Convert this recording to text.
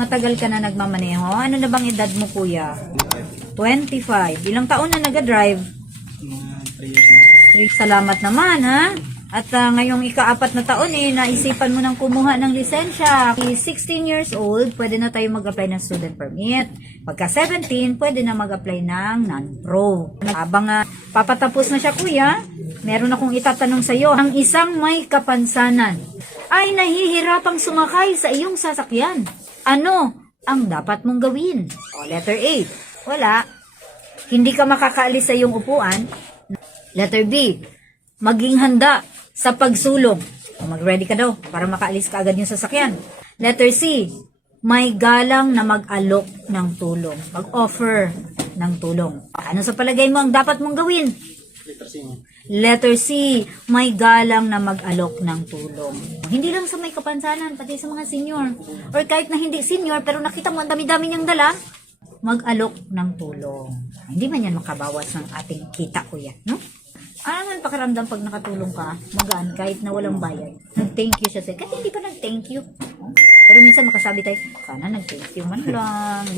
matagal ka na nagmamaneho? Ano na bang edad mo, kuya? 25. Ilang taon na nag-drive? Mga 3 years na. Salamat naman, ha? At ngayong ika-4 na taon, naisipan mo nang kumuha ng lisensya. 16 years old, pwede na tayo mag-apply ng student permit. Pagka 17, pwede na mag-apply ng non-pro. Habang papatapos na siya, kuya, meron akong itatanong sa iyo. Ang isang may kapansanan ay nahihirapang sumakay sa iyong sasakyan. Ano ang dapat mong gawin? Letter A, wala. Hindi ka makakaalis sa iyong upuan. Letter B, maging handa sa pagsulong. Mag-ready ka daw para makaalis ka agad yung sasakyan. Letter C, may galang na mag-alok ng tulong. Mag-offer ng tulong. Ano sa palagay mo ang dapat mong gawin? Letter C. Letter C, may galang na mag-alok ng tulong. Hindi lang sa may kapansanan, pati sa mga senior. Or kahit na hindi senior, pero nakita mo ang dami-dami niyang dala, mag-alok ng tulong. Hindi man yan makabawas ng ating kita, kuya, no? Ano man pakiramdam pag nakatulong ka, magaan, kahit na walang bayad. Nag-thank you siya sa'yo. Kahit hindi pa nag-thank you. Pero minsan makasabi tayo, sana nag-thank you man lang.